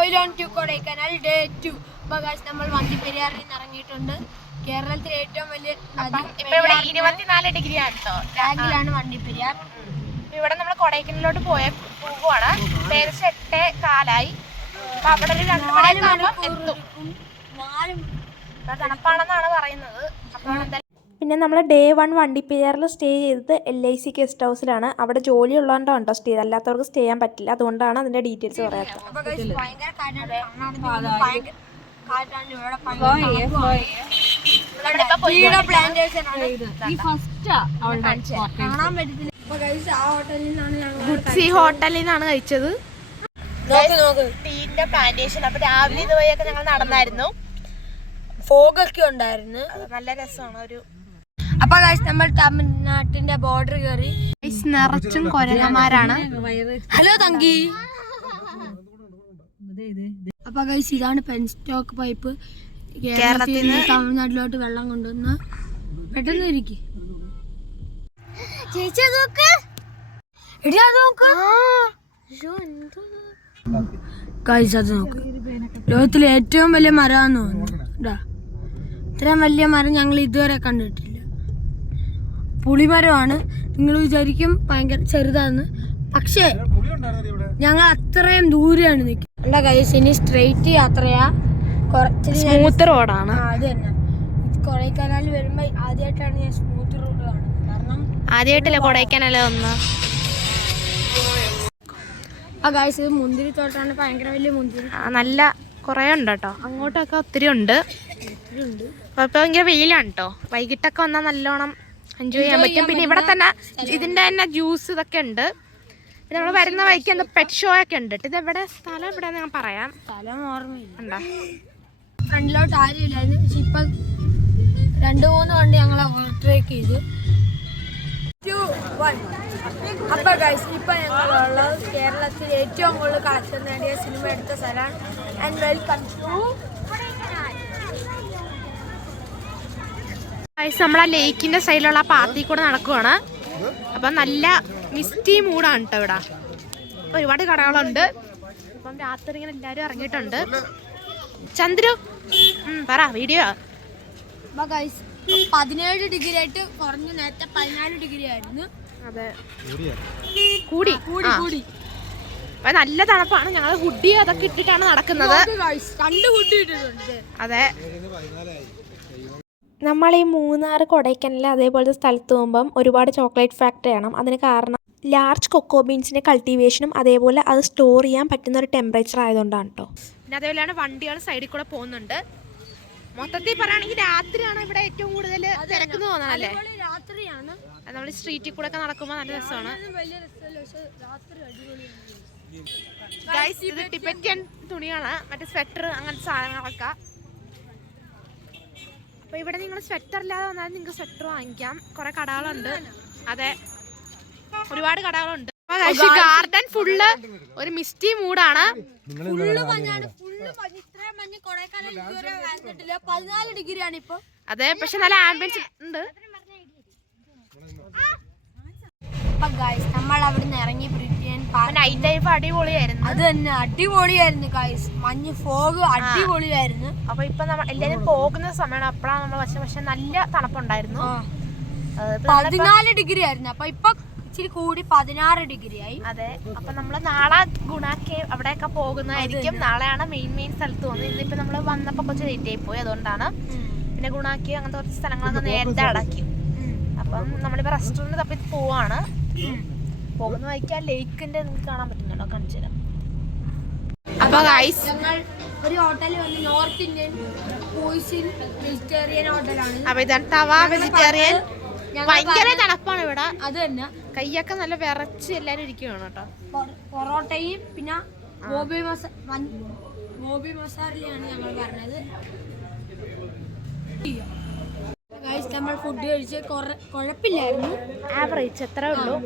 Going on to Kodaikanal day 2. അപ്പോൾ guys നമ്മൾ വണ്ടിപ്പെരിയാറിൽ നിന്ന് ഇറങ്ങിയിട്ടുണ്ട്. കേരളത്തിലെ ഏറ്റവും വലിയ നദി. ഇപ്പോൾ ഇവിടെ 24 ഡിഗ്രി ആണ് ട്ടോ. ടാങ്കിലാണ് വണ്ടിപ്പെരിയാർ. ഇവിടെ നമ്മൾ കൊടൈക്കനാലിലോട്ട് പോവുകയാണ്. ഏകദേശം 8:15 അപ്പോൾ അവിടെ ഒരു 2 മണിയാകുമ്പോൾ എത്തും. തണുപ്പാണെന്നാണ് പറയുന്നത്. അപ്പോൾ പിന്നെ നമ്മൾ ഡേ 1 വണ്ടിപ്പെരിയാറിൽ സ്റ്റേ ചെയ്തത് LIC ഗസ്റ്റ് ഹൗസിലാണ്. അവിടെ ജോലി ഉള്ളതുകൊണ്ടാണ് കേട്ടോ സ്റ്റേ, അല്ലാത്തവർക്ക് സ്റ്റേ ചെയ്യാൻ പറ്റില്ല. അതുകൊണ്ടാണ് അതിൻ്റെ ഡീറ്റെയിൽസ് പറയാത്തത്. ഗുഡ്സി ഹോട്ടലിൽ നിന്നാണ് കഴിച്ചത്. ടീന്റെ പ്ലാന്റേഷൻ. അപ്പൊ രാവിലെ ഇതുവഴിയൊക്കെ ഞങ്ങൾ നടന്നായിരുന്നു. ഫോഗൊക്കെ ഉണ്ടായിരുന്നു. നല്ല രസമാണ്. ഒരു അപ്പൊ ഗൈസ് നമ്മൾ തമിഴ്നാട്ടിന്റെ ബോർഡർ കയറി. നിറച്ചും കൊരങ്ങന്മാരാണ്. ഹലോ തങ്കി. അപ്പൊ ഗൈസ് ഇതാണ് പെൻസ്റ്റോക്ക് പൈപ്പ്. കേരളത്തിൽ നിന്ന് തമിഴ്നാട്ടിലോട്ട് വെള്ളം കൊണ്ടുവന്ന് പെട്ടെന്ന് ഇരിക്കും. ഗൈസ് അത് നോക്ക്, ലോകത്തിലെ ഏറ്റവും വലിയ മരമാണെന്ന് തോന്നുന്നു. ഇത്രയും വലിയ മരം ഞങ്ങൾ ഇതുവരെ കണ്ടിട്ടില്ല. പുളിമരമാണ്. നിങ്ങൾ വിചാരിക്കും ഭയങ്കര ചെറുതാന്ന്, പക്ഷേ ഞങ്ങൾ അത്രയും ദൂരെയാണ് നിൽക്കുന്നത്. അല്ല ഗൈസ്, ഇനി സ്ട്രെയിറ്റ് യാത്രയാ, സ്മൂത്ത് റോഡാണ്. അത് തന്നെ. കൊടൈക്കനാലിൽ വരുമ്പോ ആദ്യമായിട്ടാണ് ഞാൻ സ്മൂത്ത് റോഡ് കാണുന്നത്. കാരണം ആദ്യമായിട്ടല്ലേ കൊടൈക്കനാല് വന്ന്. ആ ഗൈസ് ഇത് മുന്തിരിത്തോട്ടാണ്. ഭയങ്കര വലിയ മുന്തിരി. നല്ല കുറേ ഉണ്ട് കേട്ടോ. അങ്ങോട്ടൊക്കെ ഒത്തിരി ഉണ്ട്. അപ്പോൾ ഭയങ്കര വെയിലാണ് കേട്ടോ. വൈകിട്ടൊക്കെ വന്നാൽ നല്ലോണം എൻജോയ് ചെയ്യാൻ പറ്റും. പിന്നെ ഇവിടെ തന്നെ ഇതിൻ്റെ തന്നെ ജ്യൂസ് ഇതൊക്കെ ഉണ്ട്. പിന്നെ നമ്മൾ വരുന്ന വഴിക്ക് എന്താ പെറ്റ് ഷോ ഒക്കെ ഉണ്ട്. ഇത് എവിടെ സ്ഥലം എവിടെയാന്ന് ഞാൻ പറയാം. സ്ഥലം ഓർമ്മയില്ല. ഉണ്ടോ? ഫ്രണ്ടിലോട്ട് ആരും ഇല്ലായിരുന്നു. പക്ഷെ ഇപ്പം 2-3 വണ്ടി ഞങ്ങളെ ഓവർടേക്ക് ചെയ്തു. അപ്പൊ ഗൈസ് ഇപ്പൊ ഞങ്ങളുള്ളത് കേരളത്തിൽ ഏറ്റവും കൂടുതൽ കളക്ഷൻ നേടിയ സിനിമ എടുത്ത സ്ഥലമാണ്. ആൻഡ് വെൽക്കം ടു നമ്മളെ ലേക്കിന്റെ സൈഡിലുള്ള പാർട്ടി കൂടെ നടക്കുവാണ്. അപ്പം നല്ല മിസ്റ്റി മൂഡാണ് കേട്ടോ ഇവിടെ. ഒരുപാട് കടകളുണ്ട്. അപ്പം രാത്രി ഇങ്ങനെ എല്ലാവരും ഇറങ്ങിയിട്ടുണ്ട്. ചന്ദ്രു പറ വീഡിയോ. 17 ഡിഗ്രി ആയിട്ട് കുറഞ്ഞു. നേരത്തെ 14 ഡിഗ്രി ആയിരുന്നു. അതെ, കൂടി കൂടി. അപ്പൊ നല്ല തണുപ്പാണ്. ഞങ്ങൾ ഹുഡി അതൊക്കെ ഇട്ടിട്ടാണ് നടക്കുന്നത്. അതെ, നമ്മൾ ഈ മൂന്നാർ, കൊടൈക്കനാൽ അതേപോലത്തെ സ്ഥലത്ത് പോകുമ്പം ഒരുപാട് ചോക്ലേറ്റ് ഫാക്ടറി ആണ്. അതിന് കാരണം ലാർജ് കൊക്കോ ബീൻസിൻ്റെ കൾട്ടിവേഷനും അതേപോലെ അത് സ്റ്റോർ ചെയ്യാൻ പറ്റുന്ന ഒരു ടെമ്പറേച്ചർ ആയതുകൊണ്ടാണ് കേട്ടോ. പിന്നെ അതേപോലെയാണ് വണ്ടികൾ സൈഡിൽ കൂടെ പോകുന്നുണ്ട്. മൊത്തത്തിൽ പറയുകയാണെങ്കിൽ രാത്രിയാണ് ഇവിടെ ഏറ്റവും കൂടുതൽ തിരക്കെന്ന് തോന്നണല്ലേ. രാത്രിയാണ് നമ്മൾ സ്ട്രീറ്റിൽ കൂടെ ഒക്കെ നടക്കുമ്പോൾ നല്ല രസമാണ്. ഗൈസ് ഇത് ടിബറ്റൻ തുണിയാണ്, മറ്റേ സ്വെറ്റർ അങ്ങനത്തെ സാധനങ്ങളൊക്കെ. അപ്പൊ ഇവിടെ നിങ്ങൾ സ്വെറ്റർ ഇല്ലാതെ വന്നാൽ നിങ്ങൾക്ക് സ്വെറ്റർ വാങ്ങിക്കാം. കുറെ കടകളുണ്ട്. അതെ, ഒരുപാട് കടകളുണ്ട്. ഗാർഡൻ ഫുള്ള് ഒരു മിസ്റ്റി മൂഡാണ്. 14 ഡിഗ്രിയാണ് ഇപ്പൊ. അതെ, പക്ഷെ നല്ല ആംബിയൻസ് ഉണ്ട്. നമ്മൾ അവിടുന്ന് ഇറങ്ങി നൈറ്റ് ലൈഫ് അടിപൊളിയായിരുന്നു. അത് തന്നെ അടിപൊളിയായിരുന്നു ഗൈസ്. മഞ്ഞ് ഫോഗ് അടിപൊളിയായിരുന്നു. അപ്പൊ ഇപ്പൊ എല്ലാരും പോകുന്ന സമയമാണ്. അപ്പോഴാണ് നമ്മൾ പക്ഷെ നല്ല തണുപ്പുണ്ടായിരുന്നു. 14 ഡിഗ്രി ആയിരുന്നു. അപ്പൊ ഇപ്പൊ ഇച്ചിരി കൂടി 16 ഡിഗ്രി ആയി. അതെ, അപ്പൊ നമ്മള് നാളെ ഗുണാക്കെ അവിടെയൊക്കെ പോകുന്നതായിരിക്കും. നാളെയാണ് മെയിൻ സ്ഥലത്ത് പോകുന്നത്. ഇന്നിപ്പോ നമ്മള് വന്നപ്പോ കുറച്ച് ലേറ്റ് ആയി പോയി, അതുകൊണ്ടാണ്. പിന്നെ ഗുണാക്കി അങ്ങനത്തെ കുറച്ച് സ്ഥലങ്ങളൊക്കെ നേരത്തെ അടക്കി. അപ്പം നമ്മളിപ്പോ റെസ്റ്റോറന്റ് തപ്പി പോവാണ്. പോകുന്ന വഴിക്ക് ആ ലേക്കിന്റെ കാണാൻ പറ്റുന്നുണ്ടോ, കാണിച്ചു തരാം. അപ്പൊ ഗൈസ് ഞങ്ങൾ ഒരു ഹോട്ടലിൽ വന്ന് നോർത്ത് ഇന്ത്യൻ പോയിസിൻ വെജിറ്റേറിയൻ ഹോട്ടലാണ്. അപ്പൊ ഇതാണ് തവ വെജിറ്റേറിയൻ. ഭയങ്കര തണുപ്പാണ് ഇവിടെ. അത് തന്നെ കൈയൊക്കെ നല്ല വിറച്ച് എല്ലാരും ഇരിക്കുകയാണ് കേട്ടോ. പൊറോട്ടയും പിന്നെ ഗോബി മസാലയാണ് ഞങ്ങൾ പറഞ്ഞത്. നമ്മൾ ഫുഡ് കഴിച്ച് കുഴപ്പമില്ലായിരുന്നു. ആവറേജ് എത്ര ഉള്ളൂ.